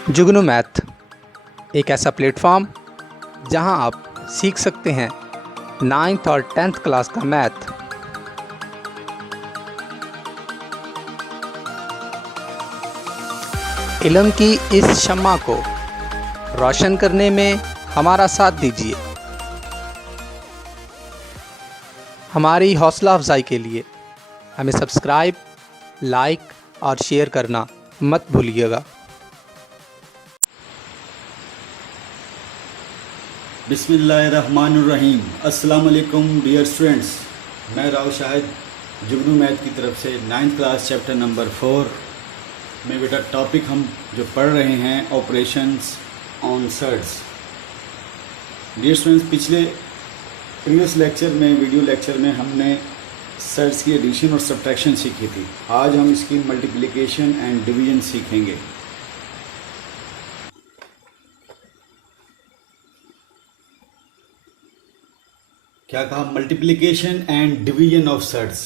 जुगनू math एक ऐसा platform जहां आप सीख सकते हैं 9th और 10th क्लास का मैथ। इल्म की इस शम्मा को रोशन करने में हमारा साथ दीजिए। हमारी हौसला अफजाई के लिए हमें सब्सक्राइब, लाइक और शेयर करना मत भूलिएगा। बिस्मिल्लाहिर्रहमानिर्रहीम। अस्सलाम वालेकुम डियर स्टूडेंट्स, मैं राव शाहिद जुगनू मैथ की तरफ से 9th क्लास चैप्टर नंबर 4 में बेटा टॉपिक हम जो पढ़ रहे हैं operations on surds. Dear students, पिछले प्रीवियस लेक्चर में वीडियो लेक्चर में हमने सर्ड्स की एडिशन और सब्ट्रैक्शन सीखी थी। आज हम इसकी मल्टीप्लिकेशन एंड डिवीजन सीखेंगे। क्या कहा? Multiplication and division of surds.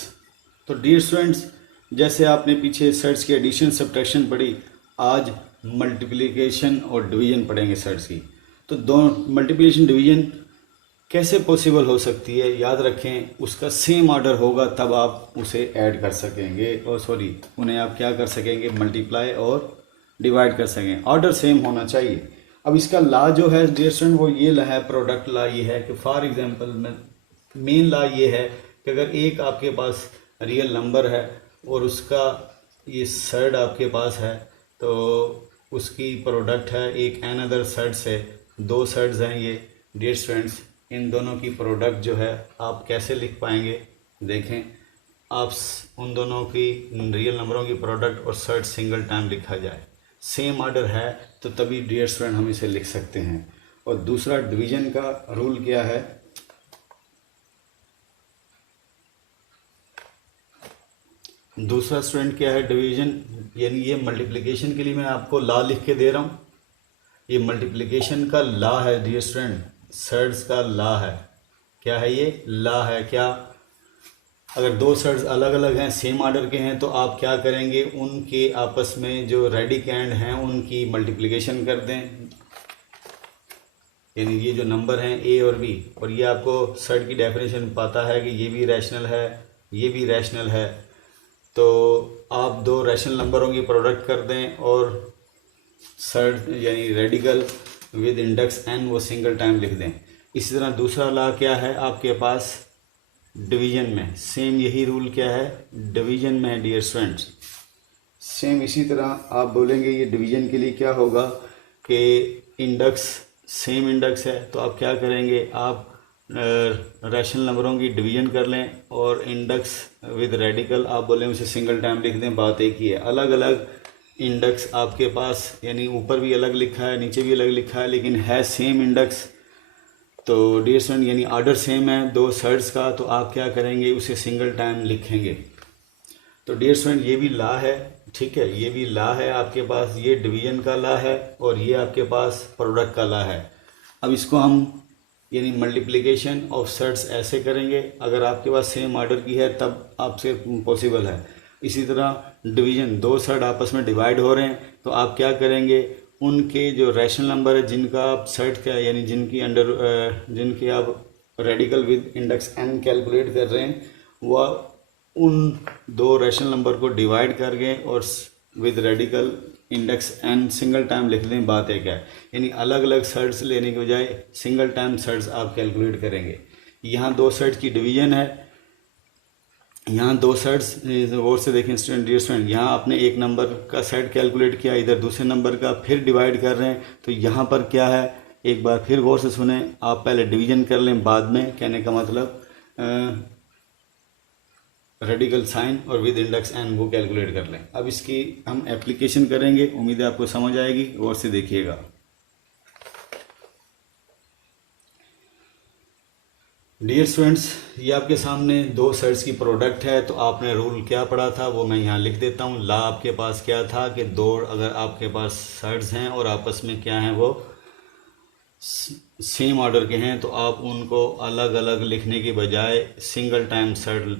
तो डियर स्टूडेंट्स, जैसे आपने पीछे सर्ड्स की एडिशन सब्ट्रैक्शन पढ़ी, आज मल्टीप्लिकेशन और डिवीजन पढ़ेंगे सर्ड्स की। तो दोनों मल्टीप्लिकेशन डिवीजन कैसे पॉसिबल हो सकती है, याद रखें उसका सेम ऑर्डर होगा तब आप उसे ऐड कर सकेंगे, और उन्हें आप क्या कर सकेंगे, मल्टीप्लाई और डिवाइड कर सकेंगे। ऑर्डर सेम होना चाहिए। अब इसका लॉ जो है डियर स्टूडेंट वो ये लॉ है, प्रोडक्ट लॉ ये है कि फॉर एग्जांपल में मेन लॉ ये है कि अगर एक आपके पास रियल नंबर है और उसका ये सर्ड आपके पास है तो उसकी प्रोडक्ट है एक अनदर सर्ड से। दो सर्ड्स हैं ये डियर स्टूडेंट्स, इन दोनों की प्रोडक्ट जो है आप कैसे लिख पाएंगे? देखें, आप उन दोनों की रियल नंबरों की प्रोडक्ट और सर्ड सिंगल टाइम लिखा जाए, सेम ऑर्डर है तो तभी डियर स्टूडेंट हम इसे लिख सकते हैं। और दूसरा डिवीजन का रूल क्या है? दूसरा स्टूडेंट क्या है डिवीजन, यानी ये मल्टीप्लिकेशन के लिए मैं आपको लॉ लिख के दे रहा हूँ। ये मल्टीप्लिकेशन का लॉ है डियर स्टूडेंट, सर्ड्स का लॉ है। क्या है ये? लॉ है। क्या? अगर दो सर्ड्स अलग अलग हैं, सेम ऑर्डर के हैं, तो आप क्या करेंगे, उनके आपस में जो रेडिकेंड हैं उनकी मल्टीप्लिकेशन कर दें। यानी ये जो नंबर हैं ए और बी, और ये आपको सर्ड की डेफिनेशन पता है कि ये भी रैशनल है, ये भी रैशनल है, तो आप दो रैशनल नंबरों की प्रोडक्ट कर दें और सर्ड यानी रेडिकल विद इंडेक्स एन वो सिंगल टाइम लिख दें। इसी तरह दूसरा लॉ क्या है आपके पास डिवीजन में? सेम यही रूल क्या है डिवीजन में डियर स्टूडेंट्स, सेम इसी तरह आप बोलेंगे ये डिवीजन के लिए क्या होगा कि इंडेक्स सेम इंडेक्स है, तो आप क्या करेंगे, आप रैशनल नंबरों की डिवीजन कर लें और इंडेक्स विद रेडिकल आप बोलें उसे सिंगल टाइम लिख दें। बात एक ही है। अलग अलग इंडेक्स आपके पास, यानी ऊपर भी अलग लिखा है नीचे भी अलग लिखा है, लेकिन है सेम इंडेक्स। तो डियर स्टूडेंट यानी ऑर्डर सेम है दो सर्ड्स का, तो आप क्या करेंगे, उसे सिंगल टाइम लिखेंगे। तो डियर स्टूडेंट ये भी लॉ है, ठीक है, ये भी लॉ है आपके पास, ये डिवीजन का लॉ है और ये आपके पास प्रोडक्ट का लॉ है। अब इसको हम यानी मल्टीप्लिकेशन ऑफ सर्ड्स ऐसे करेंगे, अगर आपके पास सेम ऑर्डर की है तब आपसे पॉसिबल है। इसी तरह डिवीजन, दो सर्ड आपस में डिवाइड हो रहे हैं, तो आप क्या करेंगे, उनके जो रैशनल नंबर है जिनका आप सर्ड का यानी जिनके आप radical with index n calculate कर रहे हैं, वह उन दो रैशनल नंबर को डिवाइड कर गए और with radical index n single time लिख दें। बात एक है, यानी अलग अलग सर्ड्स लेने के बजाय सिंगल टाइम सर्ड्स आप कैलकुलेट करेंगे। यहाँ दो सर्ड्स की डिवीजन है, यहाँ दो सर्ड्स और से देखें स्टूडेंट, डियर स्टूडेंट, यहाँ आपने एक नंबर का सेट कैलकुलेट किया, इधर दूसरे नंबर का फिर डिवाइड कर रहे हैं, तो यहाँ पर क्या है, एक बार फिर गौर से सुने, आप पहले डिवीजन कर लें, बाद में कहने का मतलब रेडिकल साइन और विद इंडेक्स एन वो कैलकुलेट कर लें। अब इसकी हम एप्लीकेशन करेंगे, उम्मीद है आपको समझ आएगी, गौर से देखिएगा। डियर स्टूडेंट्स, ये आपके सामने दो सर्ड्स की प्रोडक्ट है, तो आपने रूल क्या पढ़ा था वो मैं यहाँ लिख देता हूँ। लॉ आपके पास क्या था कि दो अगर आपके पास सर्ड्स हैं और आपस में क्या हैं वो सेम ऑर्डर के हैं, तो आप उनको अलग अलग लिखने के बजाय सिंगल टाइम सर्ड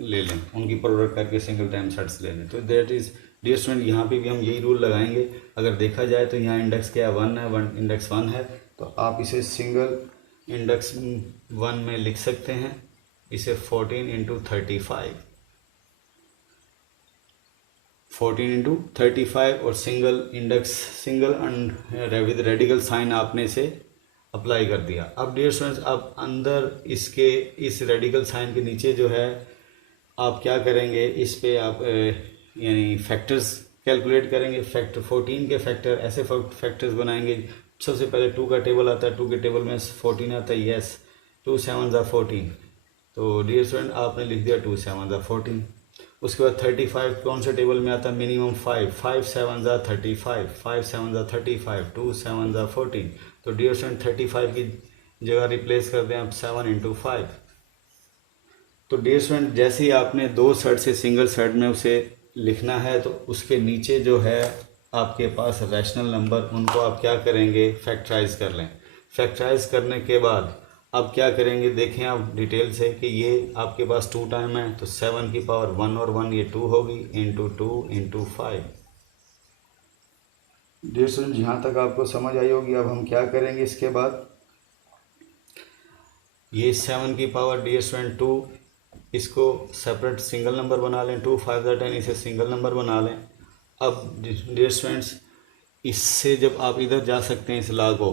ले लें, उनकी प्रोडक्ट करके सिंगल टाइम सर्ड्स ले लें। तो दैट इज़ डियर स्टूडेंट यहाँ पे भी हम यही रूल लगाएंगे। अगर देखा जाए तो यहाँ इंडेक्स क्या 1 है, इंडेक्स 1 है, तो आप इसे सिंगल इंडेक्स 1 में लिख सकते हैं। इसे 14 इंटू 35, 14 इंटू 35 और single index, single with radical sign आपने इसे अप्लाई कर दिया। अब डियर स्टूडेंट्स, अब अंदर इसके इस रेडिकल साइन के नीचे जो है आप क्या करेंगे, इस पे आप यानी फैक्टर्स कैलकुलेट करेंगे। फैक्टर 14 के फैक्टर, ऐसे फैक्टर्स बनाएंगे। सबसे पहले 2 का टेबल आता है, 2 के टेबल में 14 आता है, यस, 2 7 ज़ा 14। तो डियर स्टूडेंट आपने लिख दिया 2 7 ज़ा 14। उसके बाद 35 कौन से टेबल में आता है, मिनिमम 5, 5 7 ज़ा 35, 5 7 ज़ा 35, 2 7 ज़ा 14। तो डियर स्टूडेंट 35 की जगह रिप्लेस कर दें आप 7 इंटू 5। तो डियर स्टूडेंट जैसे ही आपने 2 सेट से सिंगल सेट में उसे लिखना है, तो उसके नीचे जो है आपके पास रैशनल नंबर, उनको आप क्या करेंगे, फैक्टराइज कर लें। फैक्टराइज करने के बाद अब क्या करेंगे, देखें आप डिटेल से कि ये आपके पास 2 टाइम है, तो 7 की पावर 1 और 1 ये 2 होगी, इंटू 2 इंटू 5। डियर स्टूडेंट यहाँ तक आपको समझ आई होगी। अब हम क्या करेंगे, इसके बाद ये 7 की पावर डियर स्टूडेंट 2, इसको सेपरेट सिंगल नंबर बना लें, 2 5 ज़ा 10, इसे सिंगल नंबर बना लें। अब डियर स्टूडेंट्स इससे जब आप इधर जा सकते हैं इस लॉ को,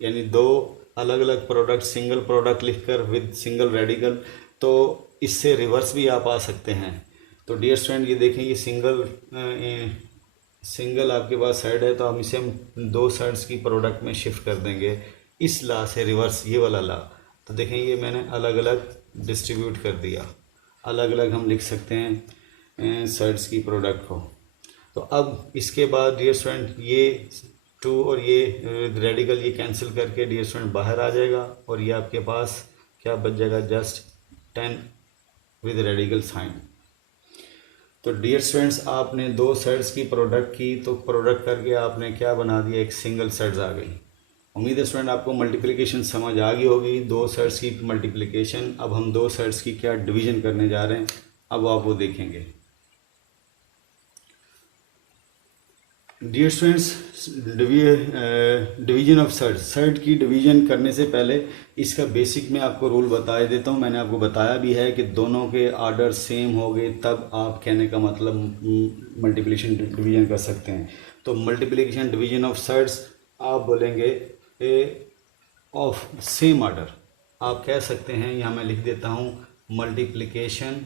यानी 2 अलग अलग प्रोडक्ट, सिंगल प्रोडक्ट लिखकर विद सिंगल रेडिकल, तो इससे रिवर्स भी आप आ सकते हैं। तो डियर स्टूडेंट ये देखें, ये सिंगल आपके पास साइड है, तो हम इसे 2 साइड्स की प्रोडक्ट में शिफ्ट कर देंगे इस लॉ से रिवर्स, ये वाला लॉ। तो देखें ये मैंने अलग अलग डिस्ट्रीब्यूट कर दिया, अलग अलग हम लिख सकते हैं साइड्स की प्रोडक्ट को। तो अब इसके बाद डियर स्टूडेंट ये 2 और ये रेडिकल ये कैंसिल करके डियर स्टूडेंट बाहर आ जाएगा, और ये आपके पास क्या बच जाएगा, जस्ट 10 विद रेडिकल साइन। तो डियर स्टूडेंट्स आपने 2 सेट्स की प्रोडक्ट की, तो प्रोडक्ट करके आपने क्या बना दिया, एक सिंगल सेट्स आ गई। उम्मीद है स्टूडेंट आपको मल्टीप्लिकेशन समझ आ गई होगी, 2 सेट्स की मल्टीप्लिकेशन। अब हम 2 सेट्स की क्या डिवीजन करने जा रहे हैं, अब आप वो देखेंगे। Dear students division of surds, surds की डिवीजन करने से पहले इसका बेसिक मैं आपको रूल बता देता हूँ। मैंने आपको बताया भी है कि दोनों के ऑर्डर सेम हो गए तब आप कहने का मतलब मल्टीप्लिकेशन डिवीजन कर सकते हैं। तो मल्टीप्लिकेशन डिवीजन ऑफ सेट्स आप बोलेंगे ऑफ सेम ऑर्डर, आप कह सकते हैं, यहाँ मैं लिख देता हूँ multiplication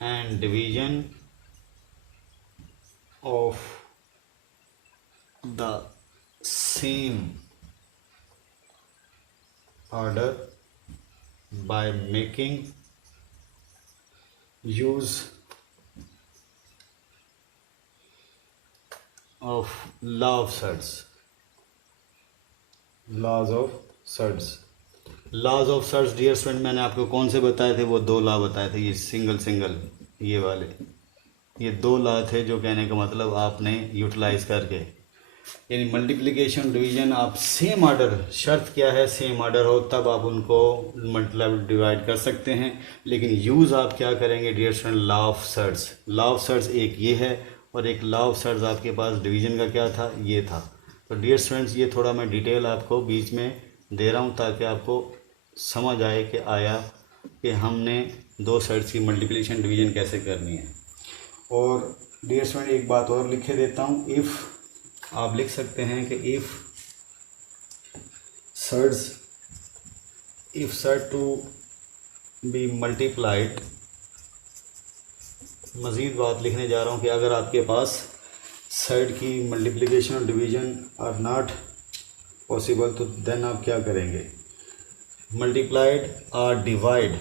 and division of the same order by making use of law of surds, laws of surds। Laws of surds dear student मैंने आपको कौन से बताए थे, वो 2 लॉ बताए थे, ये सिंगल ये वाले, ये 2 लॉ थे जो कहने का मतलब आपने यूटिलाइज करके, यानी मल्टीप्लिकेशन डिवीजन आप सेम ऑर्डर, शर्त क्या है, सेम ऑर्डर हो तब आप उनको मतलब डिवाइड कर सकते हैं। लेकिन यूज़ आप क्या करेंगे dear student, law of surds. Law of surds एक ये है, और एक लॉ ऑफ सर्च आपके पास डिवीजन का क्या था, ये था। तो डियर स्टूडेंट्स ये थोड़ा मैं डिटेल आपको बीच में दे रहा हूँ ताकि आपको समझ आए कि आया कि हमने 2 सर्च की मल्टीप्लिकेशन डिवीजन कैसे करनी है। और डियर स्टूडेंट एक बात और लिखे देता हूँ, इफ़ आप लिख सकते हैं कि if surds to be multiplied, मज़ीद बात लिखने जा रहा हूँ कि अगर आपके पास सर्ट की मल्टीप्लिकेशन और डिवीजन आर नॉट पॉसिबल, तो देन आप क्या करेंगे, मल्टीप्लाइड और divide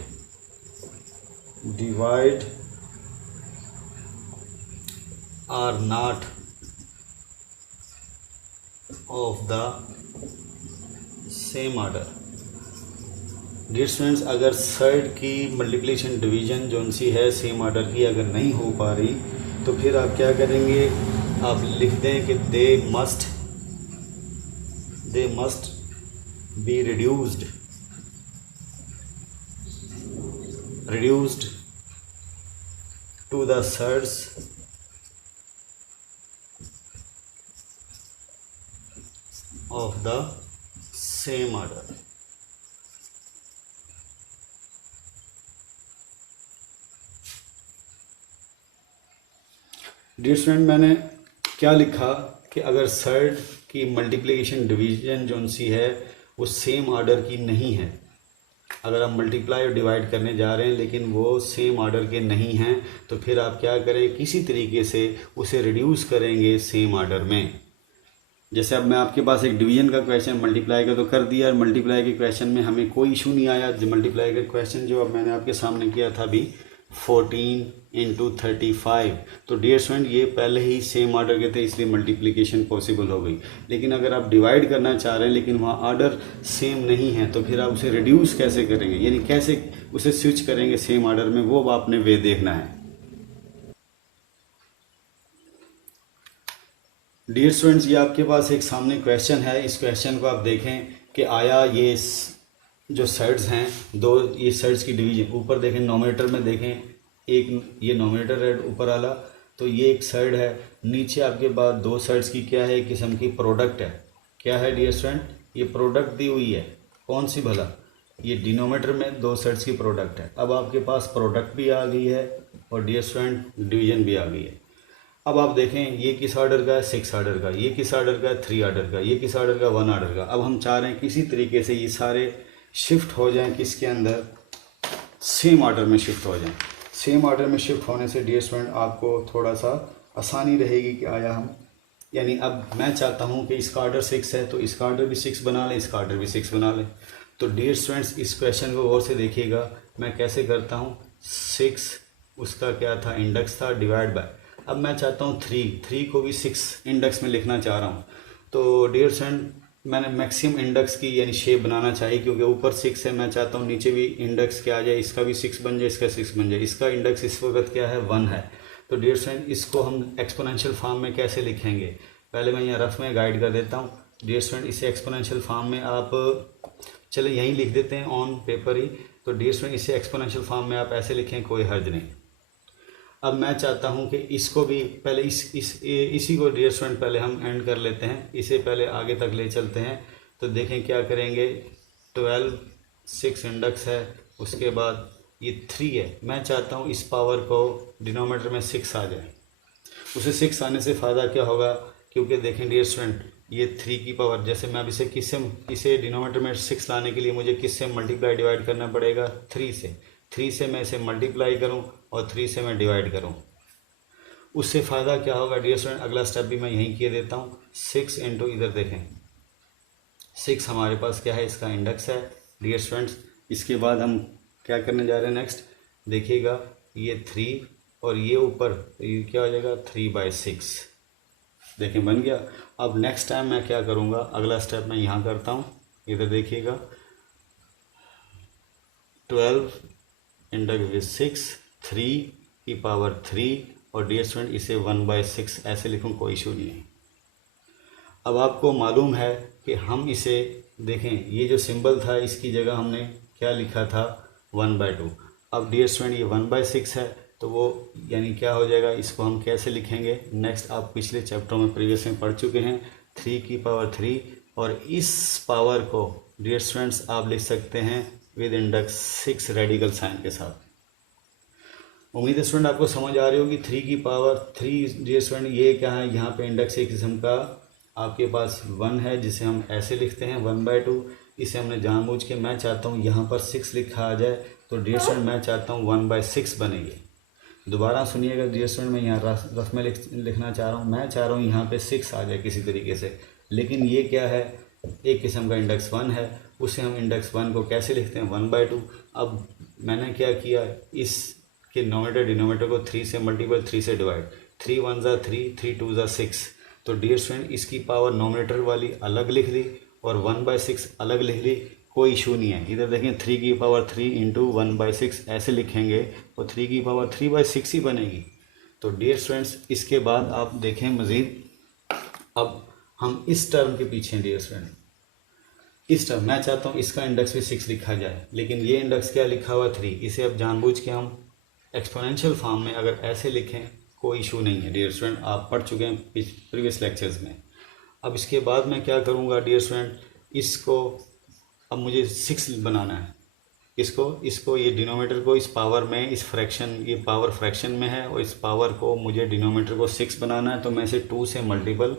are not of the same order। Dear students अगर सर्ड की मल्टीप्लिकेशन डिवीजन जो सी है सेम ऑर्डर की अगर नहीं हो पा रही, तो फिर आप क्या करेंगे, आप लिख दें कि they must be reduced to the surds of the same order. Dear student, मैंने क्या लिखा कि अगर सर्ड की मल्टीप्लिकेशन डिवीजन जो सी है वो सेम ऑर्डर की नहीं है, अगर हम मल्टीप्लाई और डिवाइड करने जा रहे हैं लेकिन वो सेम ऑर्डर के नहीं हैं, तो फिर आप क्या करें, किसी तरीके से उसे रिड्यूस करेंगे सेम ऑर्डर में। जैसे अब मैं आपके पास एक डिवीजन का क्वेश्चन मल्टीप्लाई का तो कर दिया, और मल्टीप्लाई के क्वेश्चन में हमें कोई इशू नहीं आया। जो मल्टीप्लाई का क्वेश्चन जो अब मैंने आपके सामने किया था अभी 14 × 35, तो डियर स्टूडेंट ये पहले ही सेम ऑर्डर के थे, इसलिए मल्टीप्लिकेशन पॉसिबल हो गई। लेकिन अगर आप डिवाइड करना चाह रहे हैं लेकिन वहाँ ऑर्डर सेम नहीं है, तो फिर आप उसे रिड्यूस कैसे करेंगे, यानी कैसे उसे स्विच करेंगे सेम ऑर्डर में, वो आपने वे देखना है। डियर स्टूडेंट्स, ये आपके पास एक सामने क्वेश्चन है। इस क्वेश्चन को आप देखें कि आया ये जो साइड्स हैं दो, ये साइड्स की डिवीजन ऊपर देखें, नोमिनेटर में देखें, एक ये नोमिनेटर है ऊपर वाला, तो ये एक साइड है, नीचे आपके पास दो साइड्स की क्या है, एक किस्म की प्रोडक्ट है। क्या है डियर स्टूडेंट, ये प्रोडक्ट दी हुई है, कौन सी भला, ये डिनोमिनेटर में दो साइड्स की प्रोडक्ट है। अब आपके पास प्रोडक्ट भी आ गई है और डियर स्टूडेंट डिवीजन भी आ गई है। अब आप देखें ये किस ऑर्डर का है, 6 ऑर्डर का, ये किस ऑर्डर का है, 3 ऑर्डर का, ये किस ऑर्डर का, 1 ऑर्डर का। अब हम चाह रहे हैं किसी तरीके से ये सारे शिफ्ट हो जाएं किसके अंदर, सेम ऑर्डर में शिफ्ट हो जाएं। सेम ऑर्डर में शिफ्ट होने से डियर स्टूडेंट आपको थोड़ा सा आसानी रहेगी कि आया हम, यानी अब मैं चाहता हूं कि इसका ऑर्डर 6 है तो इसका ऑर्डर भी 6 बना लें, इसका ऑर्डर भी 6 बना लें। तो डियर स्टूडेंट्स इस क्वेश्चन को गौर से देखिएगा, मैं कैसे करता हूँ। 6 उसका क्या था, इंडेक्स था, डिवाइड बाय, अब मैं चाहता हूँ 3 को भी 6 इंडेक्स में लिखना चाह रहा हूँ। तो डियर स्टूडेंट मैंने मैक्सिमम इंडेक्स की यानी शेप बनाना चाहिए, क्योंकि ऊपर 6 है, मैं चाहता हूँ नीचे भी इंडेक्स क्या आ जाए, इसका भी 6 बन जाए, इसका 6 बन जाए। इसका इंडेक्स इस वक्त क्या है, 1 है। तो डियर स्टूडेंट इसको हम एक्सपोनेंशियल फॉर्म में कैसे लिखेंगे, पहले मैं यहाँ रफ में गाइड कर देता हूँ। डियर स्टूडेंट इसे एक्सपोनेंशियल फॉर्म में आप चले यहीं लिख देते हैं ऑन पेपर ही। तो डियर स्टूडेंट इसे एक्सपोनेंशियल फॉर्म में आप ऐसे लिखें, कोई हर्ज नहीं। अब मैं चाहता हूं कि इसको भी पहले इसी को डियर स्टूडेंट पहले हम एंड कर लेते हैं, इसे पहले आगे तक ले चलते हैं। तो देखें क्या करेंगे, 12 6 इंडेक्स है, उसके बाद ये 3 है, मैं चाहता हूं इस पावर को डिनोमिनेटर में 6 आ जाए। उसे 6 आने से फ़ायदा क्या होगा, क्योंकि देखें डियर स्टूडेंट ये 3 की पावर, जैसे मैं अब इसे डिनोमिनेटर में 6 लाने के लिए मुझे किससे मल्टीप्लाई डिवाइड करना पड़ेगा, 3 से। 3 से मैं इसे मल्टीप्लाई करूं और 3 से मैं डिवाइड करूं, उससे फ़ायदा क्या होगा डियर स्टूडेंट, अगला स्टेप भी मैं यहीं किए देता हूं। 6 इंटू इधर देखें 6 हमारे पास क्या है, इसका इंडेक्स है डियर स्टूडेंट्स। इसके बाद हम क्या करने जा रहे हैं नेक्स्ट, देखिएगा ये 3 और ये ऊपर ये क्या हो जाएगा 3/6, देखें बन गया। अब नेक्स्ट टाइम मैं क्या करूँगा, अगला स्टेप मैं यहाँ करता हूँ, इधर देखिएगा 12 इंडेक्स 6 3 की पावर 3 और डियर स्टूडेंट इसे 1/6 ऐसे लिखूं, कोई इशू नहीं है। अब आपको मालूम है कि हम इसे देखें, ये जो सिंबल था इसकी जगह हमने क्या लिखा था 1/2। अब डियर स्टूडेंट ये 1/6 है, तो वो यानी क्या हो जाएगा, इसको हम कैसे लिखेंगे नेक्स्ट, आप पिछले चैप्टर में प्रीवियस में पढ़ चुके हैं। 3 की पावर 3 और इस पावर को डियर स्टूडेंट्स आप लिख सकते हैं विद इंडेक्स 6 रेडिकल साइन के साथ। उम्मीद है स्टूडेंट आपको समझ आ रही होगी। 3 की पावर 3 डियर स्टूडेंट ये क्या है, यहाँ पे इंडेक्स एक किस्म का आपके पास 1 है, जिसे हम ऐसे लिखते हैं 1/2। इसे हमने जानबूझ के, मैं चाहता हूँ यहाँ पर 6 लिखा आ जाए, तो डियर स्टूडेंट मैं चाहता हूँ 1/6 बनेगी। दोबारा सुनिएगा डियर स्टूडेंट, मैं यहाँ रफ में लिखना चाह रहा हूँ, मैं चाह रहा हूँ यहाँ पे 6 आ जाए किसी तरीके से, लेकिन ये क्या है, एक किस्म का इंडेक्स 1 है, उसे हम इंडेक्स 1 को कैसे लिखते हैं 1/2। अब मैंने क्या किया, इसके नोमिनेटर डिनोमिनेटर को 3 से मल्टीपल 3 से डिवाइड, 3 1 ज़ा 3 3 2 ज़ा 6। तो डियर स्टूडेंट इसकी पावर नोमिनेटर वाली अलग लिख ली और 1/6 अलग लिख ली, कोई इशू नहीं है। इधर देखें 3 की पावर 3 इंटू 1/6 ऐसे लिखेंगे और 3 की पावर 3/6 ही बनेगी। तो डियर स्टूडेंट्स इसके बाद आप देखें मज़ीद, अब हम इस टर्म के पीछे डियर स्टूडेंट, इस टर्म मैं चाहता हूँ इसका इंडेक्स भी 6 लिखा जाए, लेकिन ये इंडेक्स क्या लिखा हुआ 3, इसे अब जानबूझ के हम एक्सपोनेंशियल फॉर्म में अगर ऐसे लिखें कोई इशू नहीं है डियर स्टूडेंट, आप पढ़ चुके हैं प्रीवियस लेक्चर्स में। अब इसके बाद मैं क्या करूँगा डियर स्टूडेंट, इसको अब मुझे 6 बनाना है। इसको ये डिनोमिनेटर को इस पावर में, इस फ्रैक्शन, ये पावर फ्रैक्शन में है और इस पावर को मुझे डिनोमिनेटर को 6 बनाना है। तो मैं इसे 2 से मल्टीपल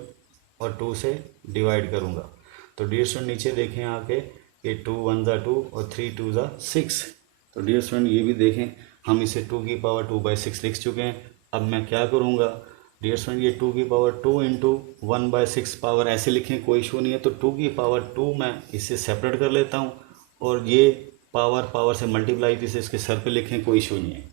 और 2 से डिवाइड करूँगा। तो डियर स्टूडेंट नीचे देखें आके, ये 2 1 ज़ा 2 और 3 2 ज़ा 6। तो डियर स्टूडेंट ये भी देखें, हम इसे 2 की पावर 2/6 लिख चुके हैं। अब मैं क्या करूँगा डियर स्टूडेंट, ये 2 की पावर 2 इंटू 1/6 पावर ऐसे लिखें कोई इशू नहीं है। तो 2 की पावर 2 मैं इससे सेपरेट कर लेता हूँ और ये पावर से मल्टीप्लाई इसे इसके सर पे लिखें, कोई इशू नहीं है।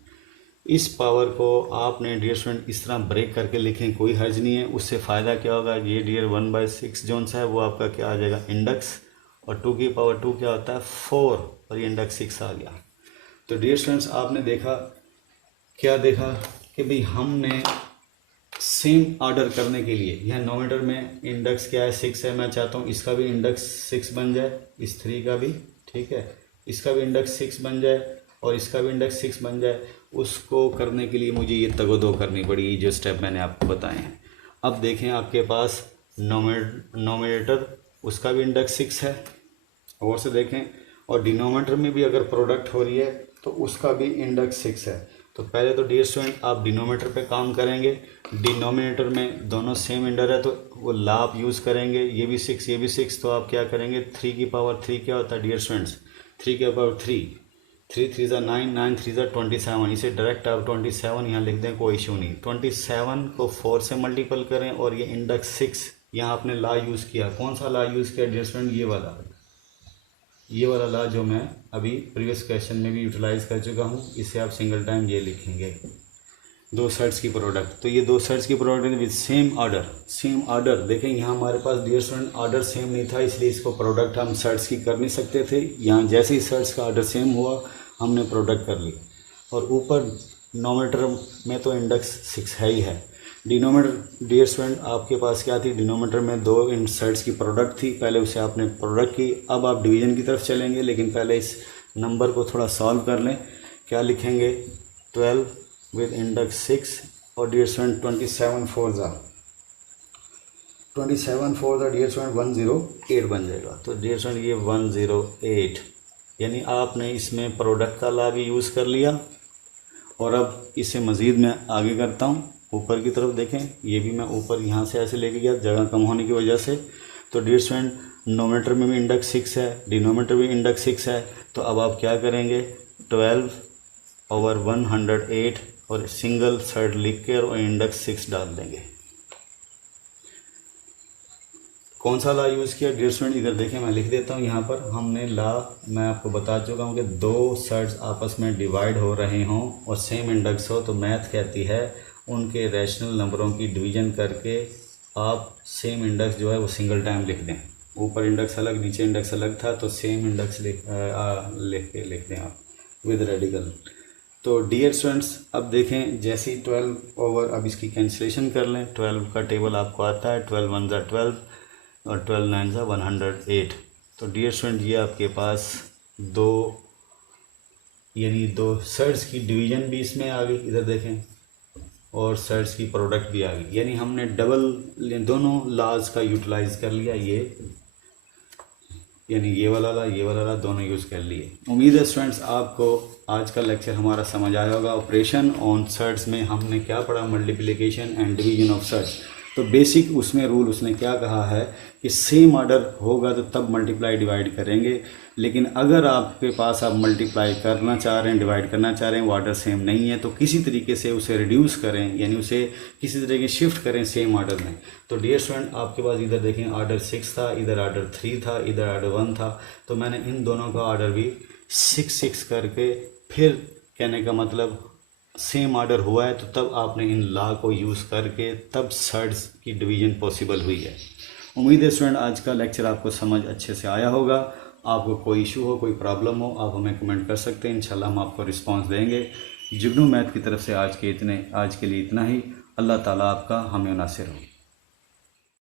इस पावर को आपने डियर स्टूडेंट इस तरह ब्रेक करके लिखें, कोई हर्ज नहीं है। उससे फ़ायदा क्या होगा, ये डियर 1/6 जोन सा है वो आपका क्या आ जाएगा, इंडेक्स, और 2 की पावर 2 क्या होता है 4 और ये इंडेक्स 6 आ गया। तो डियर स्टूडेंट्स आपने देखा, क्या देखा कि भाई हमने सेम ऑर्डर करने के लिए, यह नोमीटर में इंडेक्स क्या है 6 है, मैं चाहता हूँ इसका भी इंडेक्स 6 बन जाए, इस 3 का भी, ठीक है, इसका भी इंडेक्स 6 बन जाए और इसका भी इंडेक्स 6 बन जाए। उसको करने के लिए मुझे ये तगोदो करनी पड़ी, जो स्टेप मैंने आपको बताए हैं। अब देखें आपके पास नोमिनेटर, उसका भी इंडेक्स 6 है, और से देखें, और डिनोमिनेटर में भी अगर प्रोडक्ट हो रही है तो उसका भी इंडेक्स 6 है। तो पहले तो डियर स्टूडेंट आप डिनोमिनेटर पे काम करेंगे। डिनोमिनेटर में दोनों सेम इंडर है तो वो ला आप यूज़ करेंगे, ये भी 6 ये भी 6। तो आप क्या करेंगे, 3 की पावर 3 क्या होता है डियर स्टूडेंट्स, 3 की पावर 3, 3 3 ज़ा 9, 9 3 ज़ा 27। इसे डायरेक्ट आप 27 यहाँ लिख दें, कोई इशू नहीं। 27 को 4 से मल्टीपल करें और ये इंडेक्स 6, यहाँ आपने ला यूज़ किया। कौन सा ला यूज़ किया डियर स्टूडेंट, ये वाला ला जो मैं अभी प्रीवियस क्वेश्चन में भी यूटिलाइज कर चुका हूँ। इसे आप सिंगल टाइम ये लिखेंगे, 2 सेट्स की प्रोडक्ट। तो ये 2 सेट्स की प्रोडक्ट विद सेम ऑर्डर। देखें यहाँ हमारे पास डियर स्टूडेंट ऑर्डर सेम नहीं था, इसलिए इसको प्रोडक्ट हम सेट्स की कर नहीं सकते थे। यहाँ जैसे ही सेट्स का ऑर्डर सेम हुआ हमने प्रोडक्ट कर ली। और ऊपर नोमीटर में तो इंडेक्स 6 है ही है। डिनोमीटर डियर स्टूडेंट आपके पास क्या थी, डिनोमीटर में 2 सेट्स की प्रोडक्ट थी, पहले उसे आपने प्रोडक्ट की। अब आप डिवीजन की तरफ चलेंगे, लेकिन पहले इस नंबर को थोड़ा सॉल्व कर लें। क्या लिखेंगे, 12 विद इंडेक्स 6 और डियर स्टूडेंट 27 4 ज़ा डियर स्टूडेंट 108 बन जाएगा। तो डियर स्टूडेंट ये 108, यानी आपने इसमें प्रोडक्ट का ला भी यूज़ कर लिया। और अब इसे मज़ीद मैं आगे करता हूँ, ऊपर की तरफ देखें, ये भी मैं ऊपर यहाँ से ऐसे लेके गया जगह कम होने की वजह से। तो डियर स्टूडेंट नोमीनेटर में भी इंडेक्स 6 है, डिनोमीनेटर भी इंडेक्स 6 है। तो अब आप क्या करेंगे, 12/108 और सिंगल सर्ड लिख के और इंडेक्स 6 डाल देंगे। कौन सा ला यूज़ किया डियर स्टूडेंट, इधर देखें, मैं लिख देता हूँ यहाँ पर। हमने ला, मैं आपको बता चुका हूँ कि 2 सर्ड्स आपस में डिवाइड हो रहे हों और सेम इंडेक्स हो तो मैथ कहती है उनके रैशनल नंबरों की डिवीजन करके आप सेम इंडेक्स जो है वो सिंगल टाइम लिख दें। ऊपर इंडेक्स अलग, नीचे इंडेक्स अलग था, तो सेम इंडेक्स लिख दें आप विद रेडिकल। तो डियर स्टूडेंट्स अब देखें, जैसे ही 12 अब इसकी कैंसिलेशन कर लें। 12 का टेबल आपको आता है, 12 1 ज़ा 12 और 12 9 ज़ा 108। तो डियर स्टूडेंट ये आपके पास 2 सर्ड्स की डिवीजन भी इसमें आ गई, इधर देखें, और सर्ड्स की प्रोडक्ट भी आ गई। यानी हमने दोनों लॉज का यूटिलाइज कर लिया। ये वाला ला दोनों यूज़ कर लिए। उम्मीद है स्टूडेंट्स आपको आज का लेक्चर हमारा समझ आया होगा। ऑपरेशन ऑन सर्ड्स में हमने क्या पढ़ा, multiplication and division of surds. तो बेसिक उसमें रूल उसने क्या कहा है कि सेम ऑर्डर होगा तो तब मल्टीप्लाई डिवाइड करेंगे, लेकिन अगर आपके पास आप मल्टीप्लाई करना चाह रहे हैं, डिवाइड करना चाह रहे हैं, वो ऑर्डर सेम नहीं है, तो किसी तरीके से उसे रिड्यूस करें, यानी उसे किसी तरीके शिफ्ट करें सेम ऑर्डर में। तो डियर स्टूडेंट आपके पास इधर देखें ऑर्डर 6 था, इधर ऑर्डर 3 था, इधर ऑर्डर 1 था। तो मैंने इन दोनों का ऑर्डर भी 6 करके, फिर कहने का मतलब सेम ऑर्डर हुआ है तो तब आपने इन लॉ को यूज़ करके तब सर्ड्स की डिवीज़न पॉसिबल हुई है। उम्मीद है स्टूडेंट आज का लेक्चर आपको समझ अच्छे से आया होगा। आपको कोई इशू हो, कोई प्रॉब्लम हो, आप हमें कमेंट कर सकते हैं, इंशाल्लाह हम आपको रिस्पांस देंगे। जुगनू मैथ की तरफ से आज के लिए इतना ही। अल्लाह ताला आपका हमें नासिर हो।